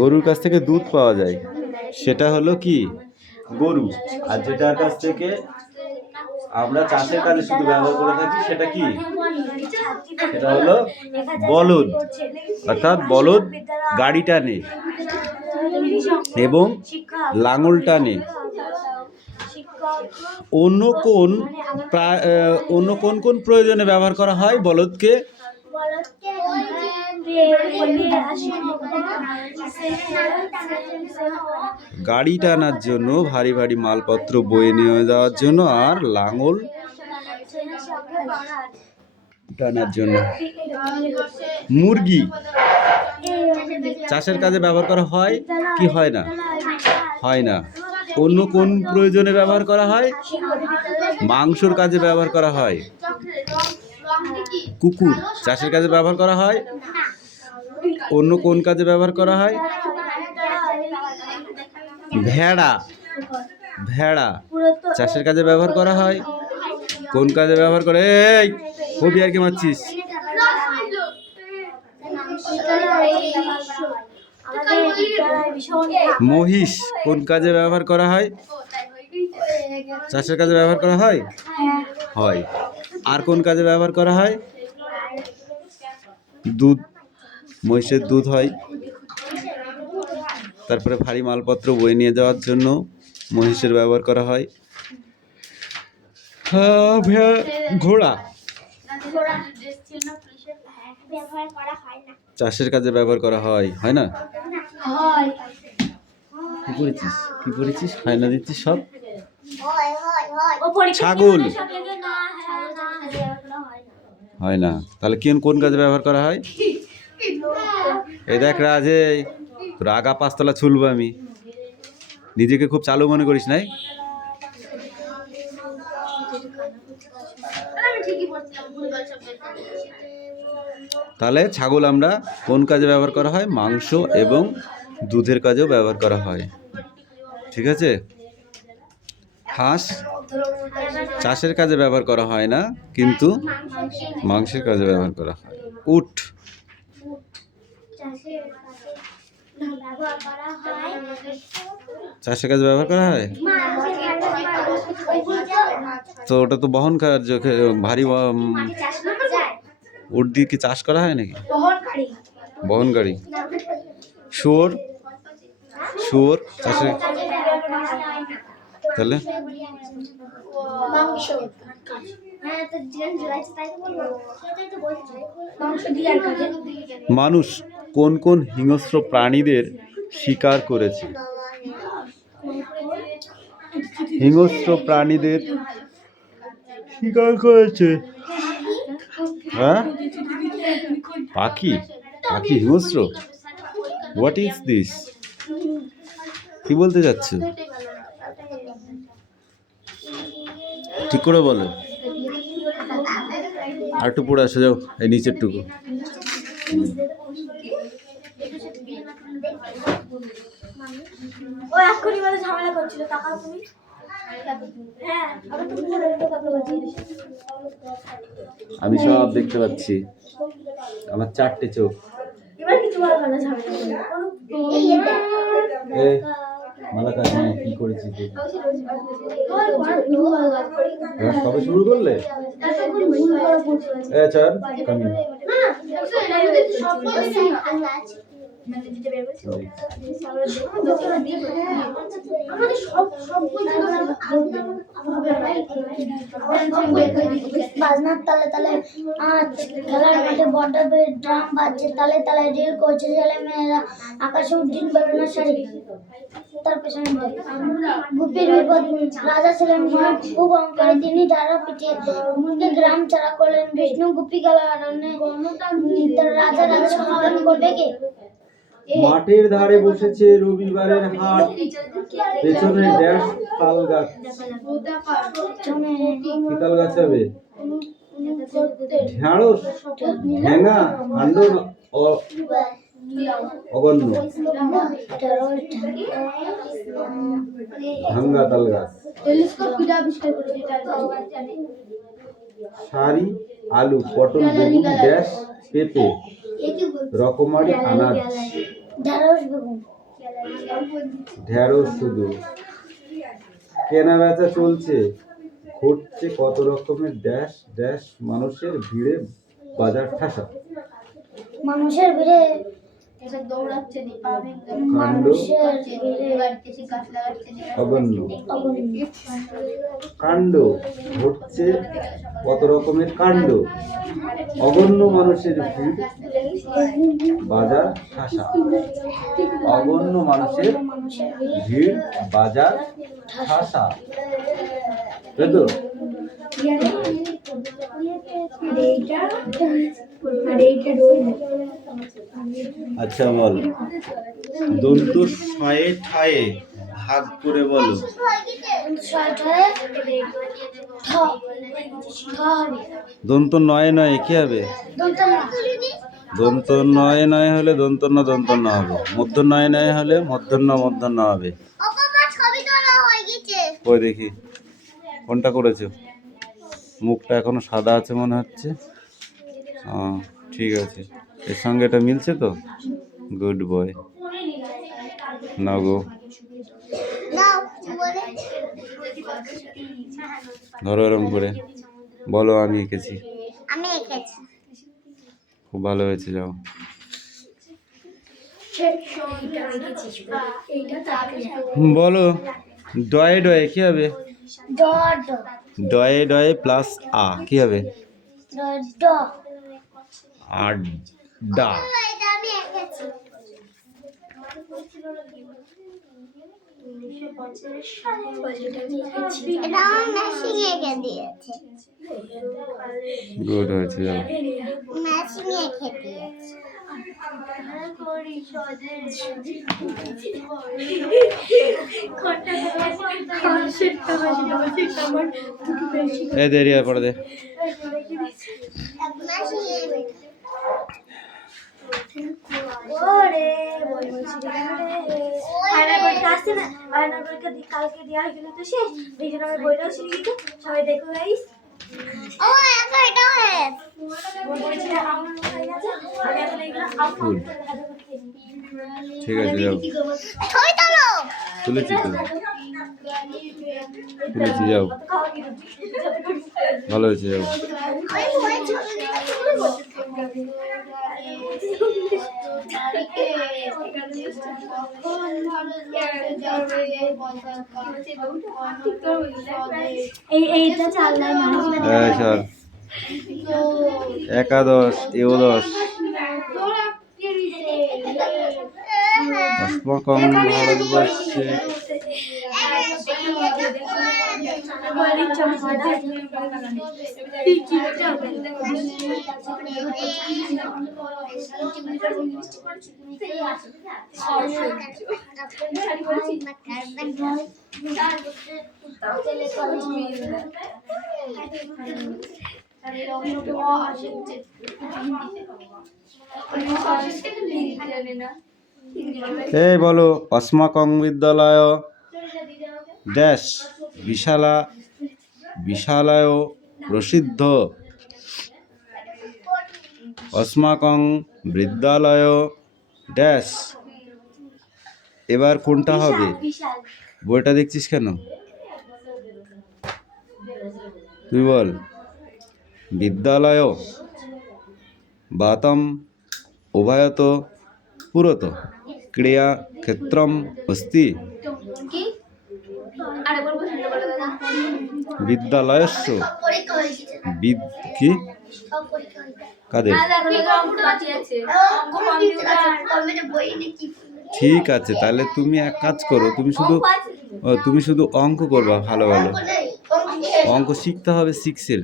গরুর কাছ থেকে দুধ পাওয়া যায়, সেটা হলো কি গরু। আর যেটার কাছ থেকে আমরা চাষের কাজে শুধু ব্যবহার করে থাকি সেটা কি, সেটা হলো বলদ। অর্থাৎ বলদ গাড়ি টানে এবং লাঙল টানে। অন্য কোন কোন প্রয়োজনে ব্যবহার করা হয় বলদকে? গাড়ি টানার জন্য, ভারী ভারী মালপত্র বয়ে নিয়ে যাওয়ার জন্য, আর লাঙল টানার জন্য। মুরগি চাষের কাজে ব্যবহার করা হয় কি হয় না? হয় না। অন্য কোন প্রয়োজনে ব্যবহার করা হয়? মাংসর কাজে ব্যবহার করা হয়। কুকুর চাষের কাজে ব্যবহার করা হয়। অন্য কোন কাজে ব্যবহার করা হয়? ভেড়া চাষের কাজে ব্যবহার করা হয়। কোন কাজে ব্যবহার করে? এই কবি আর কি মারছিস? মহিষ কোন কাজে ব্যবহার করা হয়? চাষের কাজে ব্যবহার করা হয়। হয়। আর কোন কাজে ব্যবহার করা হয়? দুধ, মহিষের দুধ হয়। তারপরে ভারী মালপত্র বয়ে নিয়ে যাওয়ার জন্য মহিষের ব্যবহার করা হয়। ঘোড়া চাষের কাজে ব্যবহার করা হয়। হয় না? কি করেছিস হয় না দিচ্ছিস সব। ছাগল হয় না। তাহলে কোন কাজে ব্যবহার করা হয়? এই দেখ রাজে, তোর আগা পাঁচতলা ছুলবো আমি। নিজেকে খুব চালু মনে করিস নাই? তাহলে ছাগল আমরা কোন কাজে ব্যবহার করা হয়? মাংস এবং দুধের কাজেও ব্যবহার করা হয়। ঠিক আছে। হাঁস চাষের কাজে ব্যবহার করা হয় না, কিন্তু মাংসের কাজে ব্যবহার করা হয়। উট চাষের কাজে ব্যবহার করা হয়। তো ওটা তো বহন কার্য, ভারী। উট দিয়ে কি চাষ করা হয় নাকি? বহন গাড়ি। শুয়োর চাষে, তাহলে মানুষ কোন কোন হিংস্র প্রাণীদের শিকার করেছে? হিংস্র প্রাণীদের শিকার করেছে। হ্যাঁ, পাখি হিংস্র? What is this? কি বলতে যাচ্ছ? ঠিক করে বলো। আর একটু পড়ে আসে যাও, এই নিচের টুকু। আমি সব দেখতে পাচ্ছি, আমার 4টে চোখ। কি করেছিস? সবে শুরু করলে? বাজনার তালে তালে খেলার মাঠে বড় ড্রাম বাজছে, তালে তালে রিল করছে ছেলে মেয়েরা, আকাশে উড্ডীন বেলুনের শাড়ি। তার পেছনে গুপির বিপদ, রাজা ছিলেন খুব অহংকারী, তিনি ধারা পিটিয়ে গ্রাম ছাড়া করলেন। বিষ্ণু গুপি গেল অরণ্যে, রাজা সমাধান করবে কে? মাঠের ধারে বসেছে রবিবারের হাট, পেছনে ড্যাশ তাল গাছ। কি তাল গাছ হবে? ঢেঁড়স, ঢেঙ্গা, কাণ্ড অগণ্য, ভাঙ্গা তাল গাছ। শাড়ি, আলু, পটল, বেগুন, গ্যাস, পেঁপে, রকমারি আনাজ। ঢেঁড়স বেগুন ঢেঁড়স শুধু। কেনা বেচা চলছে, ঘটছে কত রকমের ড্যাশ ড্যাশ, মানুষের ভিড়ে বাজার ঠাসা। মানুষের ভিড়ে কাণ্ড মানুষের ভিড়ে অগণ্য। অগণিত কাণ্ড ঘটছে কত রকমের কাণ্ড, অগণ্য মানুষের ভিড় বাজার ঠাসা। অগণ্য মানুষের মানুষের ভিড়ে ভিড় বাজার ঠাসা, তাই তো? আচ্ছা বল, দন্তু শয়ে ঠায়ে ভাগ করে বলো। ছয়টায় ঠ হবে দন্ত নয়ে নয়ে কি হবে? দন্ত না দন্ত নয়ে নয়ে হলে দন্তন্য দন্তন্য হবে, মধ্য নয়ে নয়ে হলে মধ্যাহ্ন মধ্যাহ্ন হবে। ওই দেখি কোনটা করেছো? মুখটা এখনো সাদা আছে মনে হচ্ছে। ঠিক আছে, এর সঙ্গে এটা মিলছে তো? Good boy. না গো, ধরো এরম করে বলো আমি এঁকেছি। আমি এঁকেছি খুব ভালো হয়েছে, যাও। বলো, ডয়ে ডয়ে কি হবে? ডট ডয়ে ডয়ে প্লাস আ কি হবে? ড আর ডা। এটা আমি এঁকেছি এটা আমার ম্যাচিং এঁকে দিয়েছে গুড হয়েছে, যাও। ম্যাচিং এঁকে দিয়েছে এ দেরি হয়, পড়ে দে। কালকে দেওয়া গেল তো শেষ, এই জন্য আমি বইটাও শিখে গেছি, সবাই দেখো গাইস। ও এখন এটা Good. ঠিক আছে, যাও। তুলেছি তো, তুলেছি, যাও। ভালো হয়েছে, যাও। স্যার, একাদশ একাদশ অস্মাকং ভারতবর্ষে এই বলো, অস্মাকং বিদ্যালয় ড্যাশ বিশালা বিশালায় প্রসিদ্ধ। অস্মাকং বিদ্যালয় ড্যাশ। এবার কোনটা হবে? বইটা দেখছিস কেন? তুই বল। বিদ্যালয় বাতম উভয়ত পুরত ক্রিয়া ক্ষেত্রম অস্তি। বিদ্যালয়স্য কি কাদের? ঠিক আছে, তাহলে তুমি এক কাজ করো, তুমি শুধু অঙ্ক করবা। ভালো ভালো অঙ্ক শিখতে হবে 6-এর।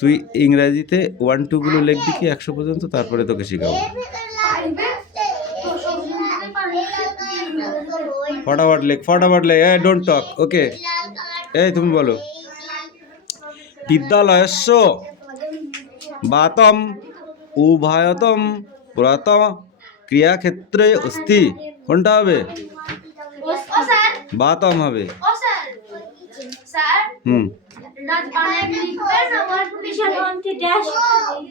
তুই ইংরেজিতে 1-2 গুলো লিখবি কি 100 পর্যন্ত, তারপরে তোকে শেখাবো। ফটাফট লেখ, ফটাফট লেখ। ডোন্ট টক, ওকে। এই তুমি বলো, বিদ্যালয়স্য বাতম উভয়তম পুরাতম ক্রিয়াক্ষেত্রে অস্তি। কোনটা হবে? বাতম হবে। হুম,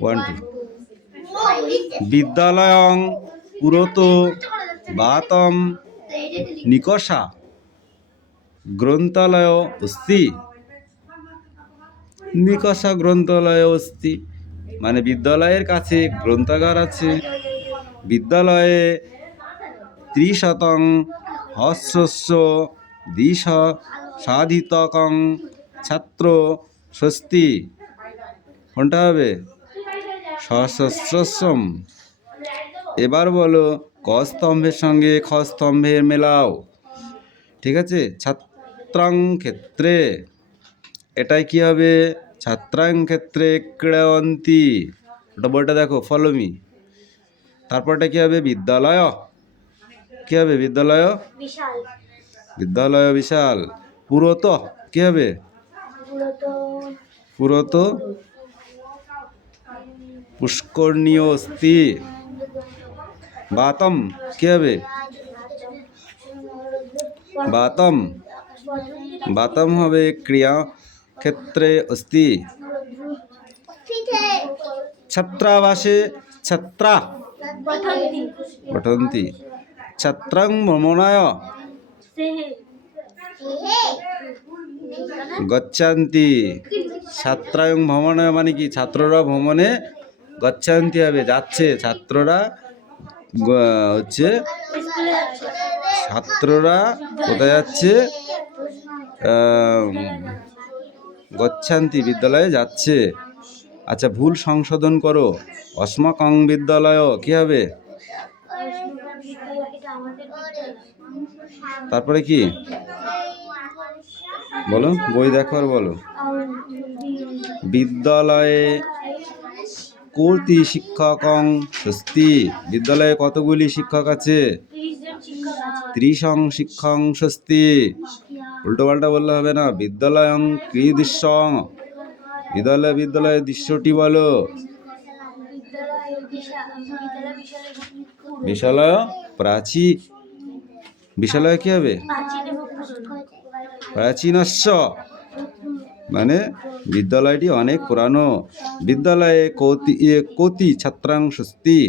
1-2 বিদ্যালয়ং পুরত বাতম নিকষা গ্রন্থালয় অস্তি। নিকষা গ্রন্থালয় অস্তি মানে বিদ্যালয়ের কাছে গ্রন্থাগার আছে। বিদ্যালয়ে ত্রিশতং হস্রস্য দ্বিশ সাধিতকং ছাত্র স্বস্তি। কোনটা হবে? সহস্রস্যম। এবার বলো ক স্তম্ভের সঙ্গে খ স্তম্ভের মেলাও। ঠিক আছে, ছাত্রাং ক্ষেত্রে এটাই কি হবে? ছাত্রাং ক্ষেত্রে ক্রীড়য়ন্তি। ওটা বইটা দেখো, ফলো মি। তারপরটা কি হবে? বিদ্যালয়। কি হবে? বিদ্যালয়। বিশাল। বিদ্যালয় বিশাল। পুরত কি হবে? পুরত পুষ্করণীয় অস্তি। বাতম কি হবে? বাতম। বাতম হবে ক্রিয়া ক্ষেত্রে অস্তি। ছাত্রাবাসে ছাত্রা পঠন্তি। ছাত্রাং ভ্রমণায় গচ্ছান্তি। ছাত্রাং ভ্রমণায় মানে কি? ছাত্ররা ভ্রমণে গচ্ছান্তি হবে, যাচ্ছে। ছাত্ররা হচ্ছে ছাত্ররা কোথায় যাচ্ছে? গচ্ছান্তি বিদ্যালয়ে যাচ্ছে। আচ্ছা, ভুল সংশোধন করো। অস্মাকং বিদ্যালয় কি হবে? তারপরে কি বলো? বই দেখো আর বলো। বিদ্যালয়ে কতি শিক্ষকং স্বস্তি। বিদ্যালয়ে কতগুলি শিক্ষক আছে? 30 শিক্ষক স্বস্তি। উল্টো পাল্টা বললে হবে না। বিদ্যালয়ং কীদৃশং। বিদ্যালয়ের দৃশ্যটি বলো। বিশালয় প্রাচী। বিশালয় কি হবে? প্রাচীনস্য মানে বিদ্যালয়টি অনেক পুরানো। বিদ্যালয়ে কতি ছাত্রাং স্বস্তি।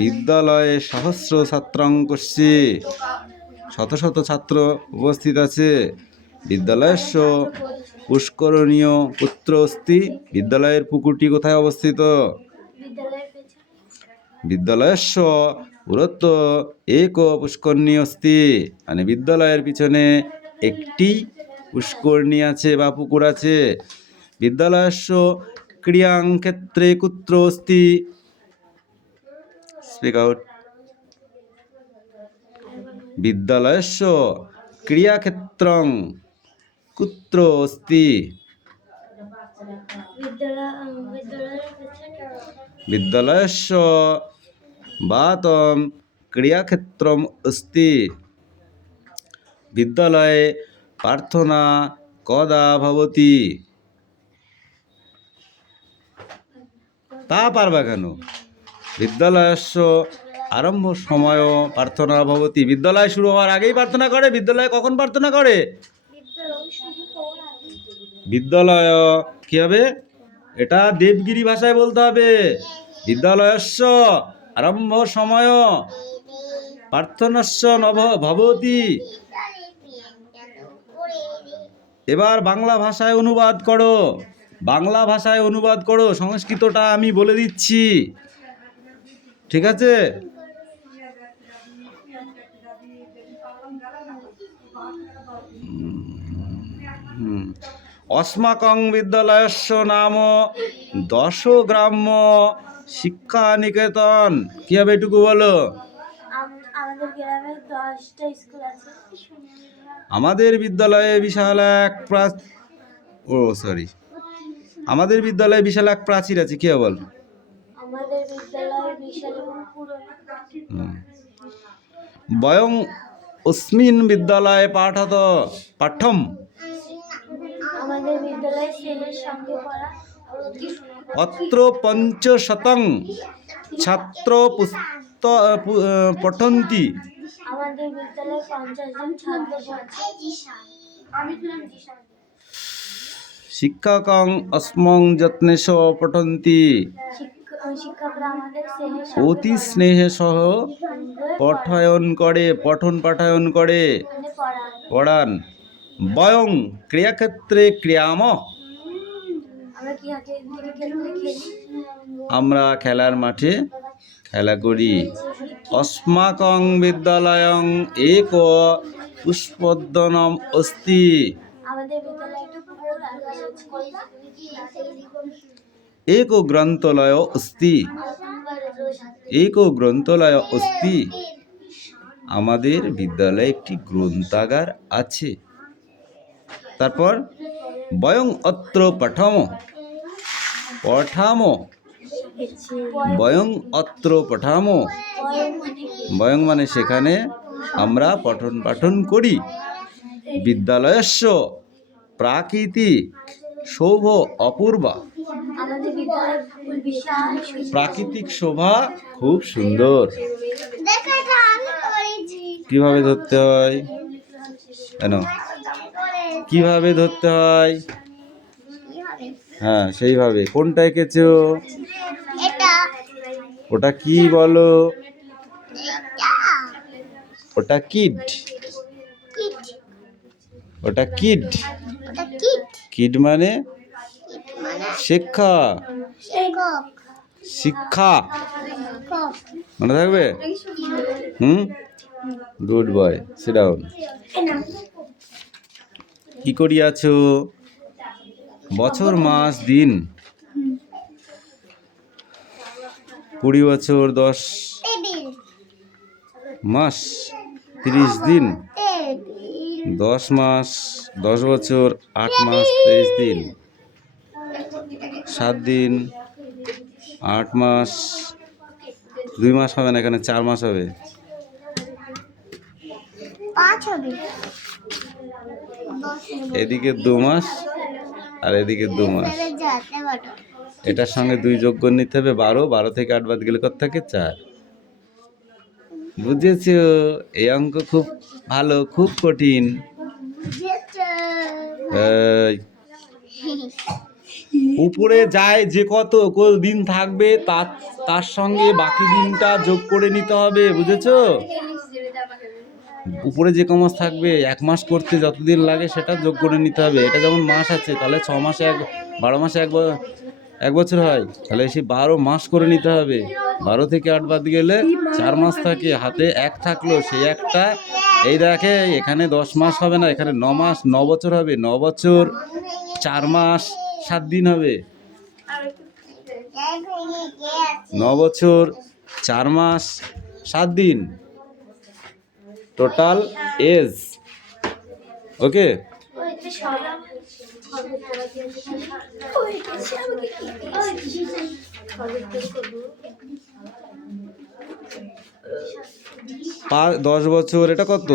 বিদ্যালয়ে সহস্র ছাত্রাং কস্যি। শত শত ছাত্র উপস্থিত আছে। বিদ্যালয়স্য পুষ্করণীয় পুত্র অস্তি। বিদ্যালয়ের পুকুরটি কোথায় অবস্থিত? বিদ্যালয়স্য পুরত এক পুষ্করণী অস্তি মানে বিদ্যালয়ের পিছনে একটি পুষ্করণী আছে বা পুকুর আছে। বিদ্যালয়স্য ক্রিয়াং ক্ষেত্রে কুত্র অস্তি। Speak out. বিদ্যালয়স্য ক্রিয়াক্ষেত্রং কুত্র অস্তি। বিদ্যালয়স্য বাতম ক্রিয়াক্ষেত্রম অস্তি। বিদ্যালয়ে প্রার্থনা কদা ভবতি। তা পারবা কেন? বিদ্যালয়স্য আরম্ভ সময় প্রার্থনা ভবতি। বিদ্যালয় শুরু হওয়ার আগেই প্রার্থনা করে। বিদ্যালয়ে কখন প্রার্থনা করে? বিদ্যালয় কি হবে? এটা দেবগিরি ভাষায় বলতে হবে। বিদ্যালয়স্য আরম্ভ সময় প্রার্থনাস্য ভবতি। এবার বাংলা ভাষায় অনুবাদ করো। বাংলা ভাষায় অনুবাদ করো। সংস্কৃতটা আমি বলে দিচ্ছি, ঠিক আছে? অস্মাকং বিদ্যালয়স্য নাম 10 গ্রাম্য শিক্ষা নিকেতন। কি হবে এটুকু বলো? আমাদের গ্রামে 10টা স্কুল আছে। আমাদের বিদ্যালয়ে বিশাল এক আমাদের বিদ্যালয়ে বিশাল এক প্রাচীর আছে। কি বল? আমাদের বিদ্যালয়ে বিশাল এবং পুরনো। বয়ং অস্মিন বিদ্যালয়ে পাঠম। আমাদের বিদ্যালয়ে ছেলের সঙ্গে পড়া। অত্র 500 ছাত্র পঠন্তি। আমাদের বিদ্যালয়ে 50 জন ছাত্র পড়ছে। শিক্ষকং অস্মং যত্নেশ পঠন্তি শিক্ষকরা আমাদের অতি স্নেহে সহ পঠন পাঠায়ন করে পড়ান। বয়ং ক্রিয়াক্ষেত্রে ক্রিয়াম, আমরা কি হাতে ক্ষেত্রে খেলি, আমরা খেলার মাঠে খেলা করি। অস্মাকং বিদ্যালয়ং এক পুষ্পোদ্যানম অস্তি, আমাদের বিদ্যালয়ে একটা পুকুর আছে। এক গ্রন্থালয় অস্তি, এক গ্রন্থালয় অস্তি, আমাদের বিদ্যালয়ে একটি গ্রন্থাগার আছে। তারপর বয়ং অত্র পঠামো, বয়ং অত্র পঠামো, বয়ং মানে সেখানে আমরা পঠন পাঠন করি। বিদ্যালয়স্য প্রাকৃতিক শোভ অপূর্বা, আমাদের বিদ্যালয়ের পুকুর বিশাল প্রাকৃতিক শোভা খুব সুন্দর। কিভাবে ধরতে হয় কেন, কিভাবে ধরতে হয়, হ্যাঁ সেইভাবে। কোনটা এঁকেছো, ওটা কি বলো, ওটা কিড, ওটা কিড, কিড মানে শিক্ষা, শিক্ষা মনে থাকবে। Good boy, sit down. কি করিয়াছো, বছর মাস দিন, 20 বছর 10 মাস 30 দিন, 10 মাস 10 বছর 8 মাস 23 দিন, 7 দিন 8 মাস, 2 মাস হবে না, এখানে 4 মাস হবে, 5 হবে, এদিকে 2 মাস আর এদিকে 2 মাস। এটার সঙ্গে 2 যোগ করে নিতে হবে, 12 থেকে 8 বাদ গেলে কত থাকে, 4। বুঝেছো, এই অঙ্ক খুব ভালো, খুব কঠিন। এই, উপরে যায় যে কত দিন থাকবে তার সঙ্গে বাকি দিনটা যোগ করে নিতে হবে, বুঝেছো। উপরে যে কমাস থাকবে 1 মাস করতে যতদিন লাগে সেটা যোগ করে নিতে হবে। এটা যেমন মাস আছে, তাহলে 6 মাসে 12 মাসে 1 বছর হয়, তাহলে সেই 12 মাস করে নিতে হবে। 12 থেকে 8 বাদ গেলে 4 মাস থাকে, হাতে 1 থাকলো, সেই একটা এই দেখে এখানে 10 মাস হবে না, এখানে 9 মাস 9 বছর হবে, 9 বছর 4 মাস 7 দিন হবে, 9 বছর 4 মাস 7 দিন, টোটাল এজ। ওকে, পাঁচ 10 বছর, এটা কত,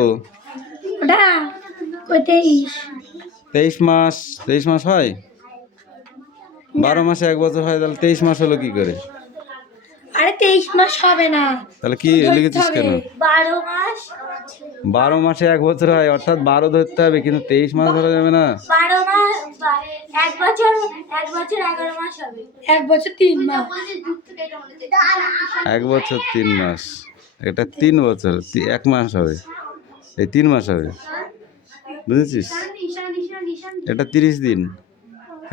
23 মাস, 23 মাস হয়, 12 মাসে 1 বছর হয়, তাহলে 23 মাস হলো কি করে? আরে 23 মাস হবে না, তাহলে কি লিখেছিস কেন? 12 মাস, 12 মাসে 1 বছর হয়, অর্থাৎ 12 ধরতে হবে, কিন্তু 23 মাস ধরা যাবে না। 12 মাস 1 বছর 11 মাস হবে, 1 বছর 3 মাস, 1 বছর 3 মাস, এটা 3 বছর 1 মাস হবে, এই 3 মাস হবে, বুঝেছিস। এটা 30 দিন,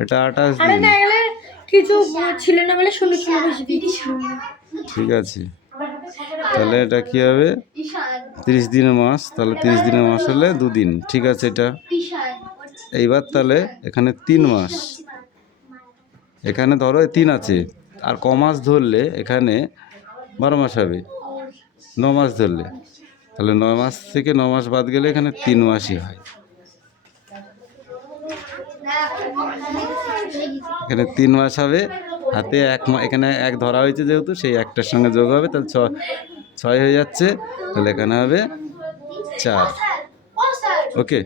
এটা 28 আরে দিন। না গেলে কিছু ছিল না বলে 16 ছিল বেশি দিচ্ছি। ঠিক আছে, তাহলে এটা কি হবে, 30 দিনের মাস, তাহলে 30 দিনের মাস হলে 2 দিন। ঠিক আছে, এটা এইবার তাহলে এখানে 3 মাস, এখানে ধরো 3 আছে, আর ক মাস ধরলে এখানে 12 মাস হবে, 9 মাস ধরলে, তাহলে 9 মাস থেকে 9 মাস বাদ গেলে এখানে 3 মাসই হয়। এখানে 3 মাস হবে, হাতে 1 মাস, এখানে 1 ধরা হয়েছে যেহেতু, সেই একটার সঙ্গে যোগ হবে, তাহলে 6 হয়ে যাচ্ছে, তাহলে এখানে হবে 4। ওকে,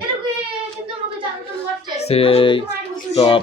সেই স্টপ।